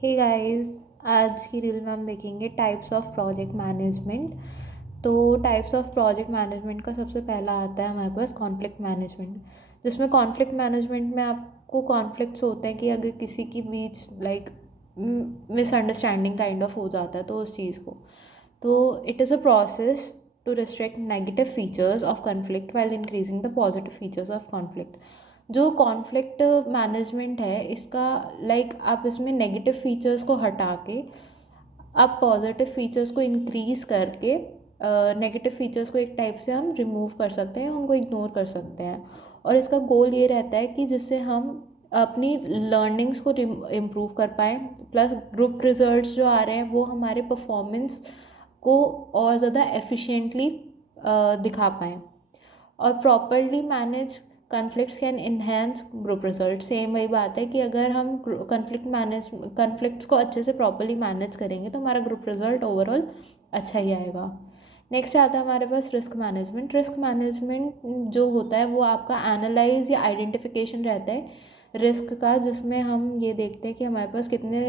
Hey guys, आज की reel में हम देखेंगे टाइप्स ऑफ प्रोजेक्ट मैनेजमेंट। तो टाइप्स ऑफ प्रोजेक्ट मैनेजमेंट का सबसे पहला आता है हमारे पास कॉन्फ्लिक्ट मैनेजमेंट, जिसमें कॉन्फ्लिक्ट मैनेजमेंट में आपको कॉन्फ्लिक्ट्स होते हैं कि अगर किसी के बीच मिसअंडरस्टैंडिंग काइंड ऑफ हो जाता है तो उस चीज़ को, तो it is a process to restrict negative features of conflict while increasing the positive features of conflict. जो कॉन्फ्लिक्ट मैनेजमेंट है इसका आप इसमें नेगेटिव फीचर्स को हटा के आप पॉजिटिव फीचर्स को इंक्रीज़ करके नेगेटिव फीचर्स को एक टाइप से हम रिमूव कर सकते हैं, उनको इग्नोर कर सकते हैं। और इसका गोल ये रहता है कि जिससे हम अपनी लर्निंग्स को इम्प्रूव कर पाएँ, प्लस ग्रुप रिजल्ट्स जो आ रहे हैं वो हमारे परफॉर्मेंस को और ज़्यादा एफिशिएंटली दिखा पाएँ। और properly manage conflicts can enhance group result. Same वही बात है कि अगर हम कन्फ्लिक्ट्स को अच्छे से प्रॉपरली मैनेज करेंगे तो हमारा ग्रुप रिजल्ट ओवरऑल अच्छा ही आएगा। नेक्स्ट आता है हमारे पास रिस्क मैनेजमेंट। रिस्क मैनेजमेंट जो होता है वो आपका एनालाइज या आइडेंटिफिकेशन रहता है रिस्क का, जिसमें हम ये देखते हैं कि हमारे पास कितने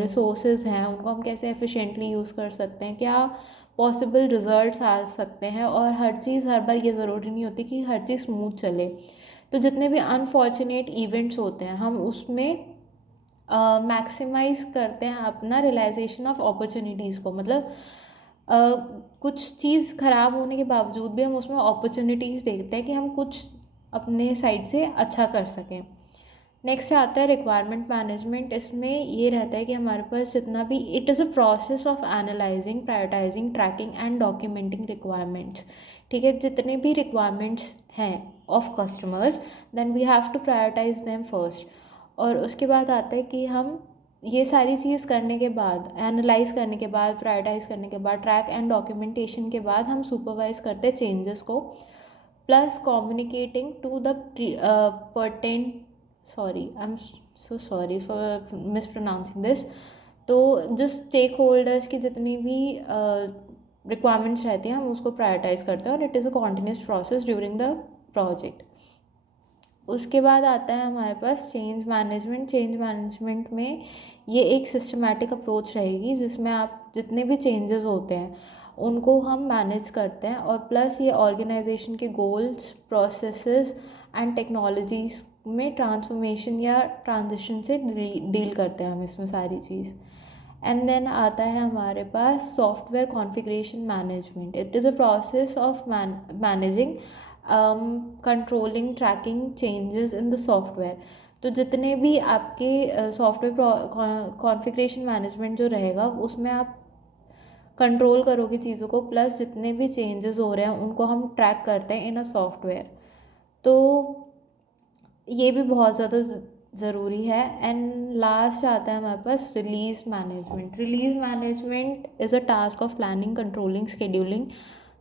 रिसोर्सेज हैं, उनको हम कैसे एफिशिएंटली यूज़ कर सकते हैं, क्या पॉसिबल रिजल्ट्स आ सकते हैं। और हर चीज़ हर बार ये ज़रूरी नहीं होती कि हर चीज़ स्मूथ चले। तो जितने भी अनफॉर्चुनेट इवेंट्स होते हैं हम उसमें मैक्सिमाइज़ करते हैं अपना रियलाइजेशन ऑफ अपॉर्चुनिटीज़ को। मतलब कुछ चीज़ ख़राब होने के बावजूद भी हम उसमें अपॉर्चुनिटीज़ देखते हैं कि हम कुछ अपने साइड से अच्छा कर सकें। नेक्स्ट आता है रिक्वायरमेंट मैनेजमेंट। इसमें ये रहता है कि हमारे पास जितना भी it is a process of analysing, prioritising, tracking and documenting requirements. ठीक है, जितने भी रिक्वायरमेंट्स हैं of customers, then we have to prioritise them first. और उसके बाद आता है कि हम ये सारी चीज़ करने के बाद, एनालाइज करने के बाद, प्रायोरिटाइज करने के बाद, ट्रैक एंड डॉक्यूमेंटेशन के बाद हम सुपरवाइज करते हैं चेंजेस को, plus communicating to the pertinent, sorry I am so sorry for mispronouncing this. तो जो स्टेक होल्डर्स की जितनी भी रिक्वायरमेंट्स रहती हैं हम उसको प्रायोरिटाइज करते हैं, और it is a continuous process during the project. उसके बाद आता है हमारे पास चेंज मैनेजमेंट। चेंज मैनेजमेंट में ये एक सिस्टमैटिक अप्रोच रहेगी जिसमें आप जितने भी चेंजेस होते हैं उनको हम मैनेज करते हैं, और प्लस ये ऑर्गेनाइजेशन के गोल्स, प्रोसेसेस एंड टेक्नोलॉजीज़ में ट्रांसफॉर्मेशन या ट्रांजिशन से डील करते हैं हम इसमें सारी चीज़। एंड देन आता है हमारे पास software configuration management. It is a process of managing, controlling, tracking changes in the software. तो जितने भी आपके सॉफ्टवेयर कॉन्फ़िगरेशन मैनेजमेंट जो रहेगा उसमें आप कंट्रोल करोगे चीज़ों को, प्लस जितने भी चेंजेस हो रहे हैं उनको हम ट्रैक करते हैं इन अ सॉफ्टवेयर। तो ये भी बहुत ज़्यादा ज़रूरी है। एंड लास्ट आता है हमारे पास release management. Release management is a task of planning, controlling, scheduling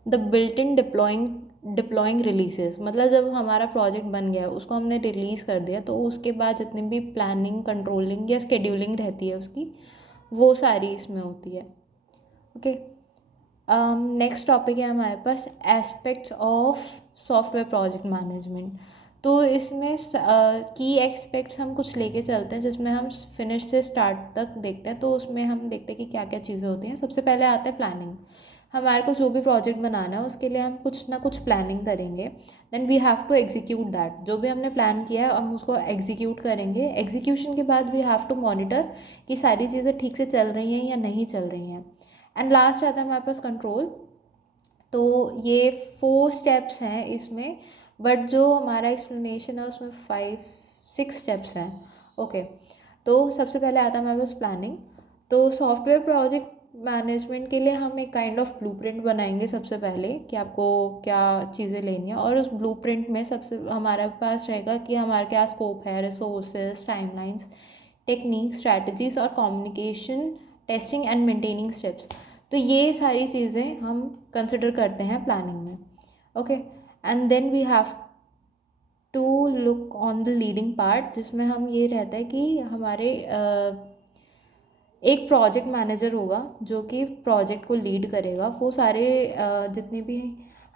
the built in deploying releases. मतलब जब हमारा प्रोजेक्ट बन गया उसको हमने रिलीज़ कर दिया तो उसके बाद जितनी भी प्लानिंग, कंट्रोलिंग या शेड्यूलिंग रहती है उसकी, वो सारी इसमें होती है। ओके, नेक्स्ट टॉपिक है हमारे पास aspects of software project management. तो इसमें की एस्पेक्ट्स हम कुछ लेके चलते हैं जिसमें हम फिनिश से स्टार्ट तक देखते हैं। तो उसमें हम देखते हैं कि क्या क्या चीज़ें होती हैं। सबसे पहले आता है प्लानिंग। हमारे को जो भी प्रोजेक्ट बनाना है उसके लिए हम कुछ ना कुछ प्लानिंग करेंगे, then we have to execute that. जो भी हमने प्लान किया है हम उसको एग्जीक्यूट करेंगे। एग्जीक्यूशन के बाद वी हैव टू मॉनिटर कि सारी चीज़ें ठीक से चल रही हैं या नहीं चल रही हैं। एंड लास्ट आता है हमारे पास कंट्रोल। तो ये 4 स्टेप्स हैं इसमें, बट जो हमारा एक्सप्लेनेशन है उसमें 5-6 स्टेप्स हैं। ओके, तो सबसे पहले आता है हमारे पास प्लानिंग। तो सॉफ्टवेयर प्रोजेक्ट मैनेजमेंट के लिए हम एक काइंड ऑफ ब्लूप्रिंट बनाएंगे सबसे पहले कि आपको क्या चीज़ें लेनी है, और उस ब्लूप्रिंट में सबसे हमारे पास रहेगा कि हमारे क्या स्कोप है, रिसोर्सेज, टाइमलाइंस, टेक्निक, स्ट्रैटेजीज और communication, testing and maintaining steps. तो ये सारी चीज़ें हम कंसिडर करते हैं प्लानिंग में। Okay, and then we have to look on the leading part, जिसमें हम ये रहता है कि हमारे एक प्रोजेक्ट मैनेजर होगा जो कि प्रोजेक्ट को लीड करेगा। वो सारे जितने भी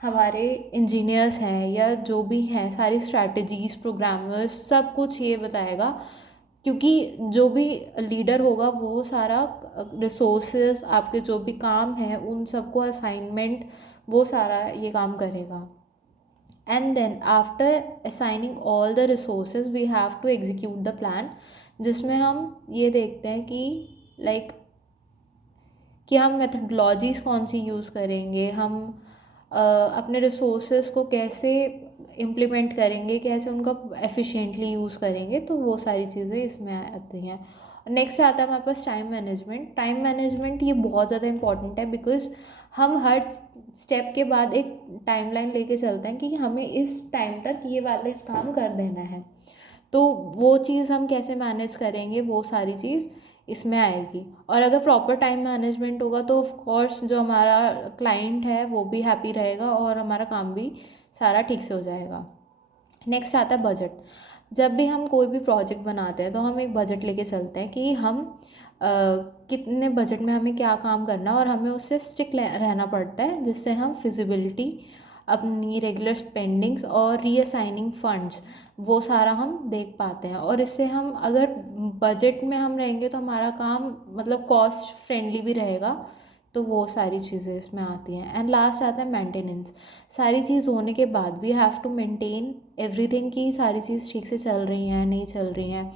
हमारे इंजीनियर्स हैं या जो भी हैं, सारी स्ट्रैटेजीज़, प्रोग्रामर्स, सब कुछ ये बताएगा क्योंकि जो भी लीडर होगा वो सारा रिसोर्सेज, आपके जो भी काम हैं उन सबको असाइनमेंट, वो सारा ये काम करेगा. And then after assigning all the resources we have to execute the plan, जिसमें हम ये देखते हैं कि लाइक कि हम मेथडोलॉजीज़ कौन सी यूज़ करेंगे, हम अपने रिसोर्सेज को कैसे इम्प्लीमेंट करेंगे, कैसे उनका एफिशिएंटली यूज़ करेंगे, तो वो सारी चीज़ें इसमें आती हैं. नेक्स्ट आता है हमारे पास टाइम मैनेजमेंट. टाइम मैनेजमेंट ये बहुत ज़्यादा इंपॉर्टेंट है, बिकॉज हम हर स्टेप के बाद एक टाइमलाइन लेके चलते हैं कि हमें इस टाइम तक ये वाला काम कर देना है. तो वो चीज़ हम कैसे मैनेज करेंगे, वो सारी चीज़ इसमें आएगी. और अगर प्रॉपर टाइम मैनेजमेंट होगा तो ऑफ कोर्स जो हमारा क्लाइंट है वो भी हैप्पी रहेगा और हमारा काम भी सारा ठीक से हो जाएगा. नेक्स्ट आता है बजट. जब भी हम कोई भी प्रोजेक्ट बनाते हैं तो हम एक बजट लेके चलते हैं कि हम कितने बजट में हमें क्या काम करना है, और हमें उससे स्टिक रहना पड़ता है, जिससे हम फिजिबिलिटी, अपनी रेगुलर स्पेंडिंग्स और रीअसाइनिंग फंड्स, वो सारा हम देख पाते हैं. और इससे हम अगर बजट में हम रहेंगे तो हमारा काम मतलब कॉस्ट फ्रेंडली भी रहेगा. तो वो सारी चीज़ें इसमें आती हैं. एंड लास्ट आता है मेंटेनेंस. सारी चीज़ होने के बाद we have to maintain everything, की सारी चीज़ ठीक से चल रही हैं नहीं चल रही हैं.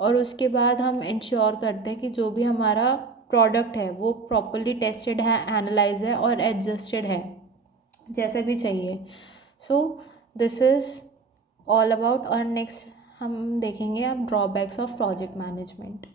और उसके बाद हम इंश्योर करते हैं कि जो भी हमारा प्रोडक्ट है वो प्रॉपरली टेस्टेड है, एनालाइज है और एडजस्टेड है जैसे भी चाहिए. So this is all about. और नेक्स्ट हम देखेंगे अब ड्रॉबैक्स ऑफ प्रोजेक्ट मैनेजमेंट.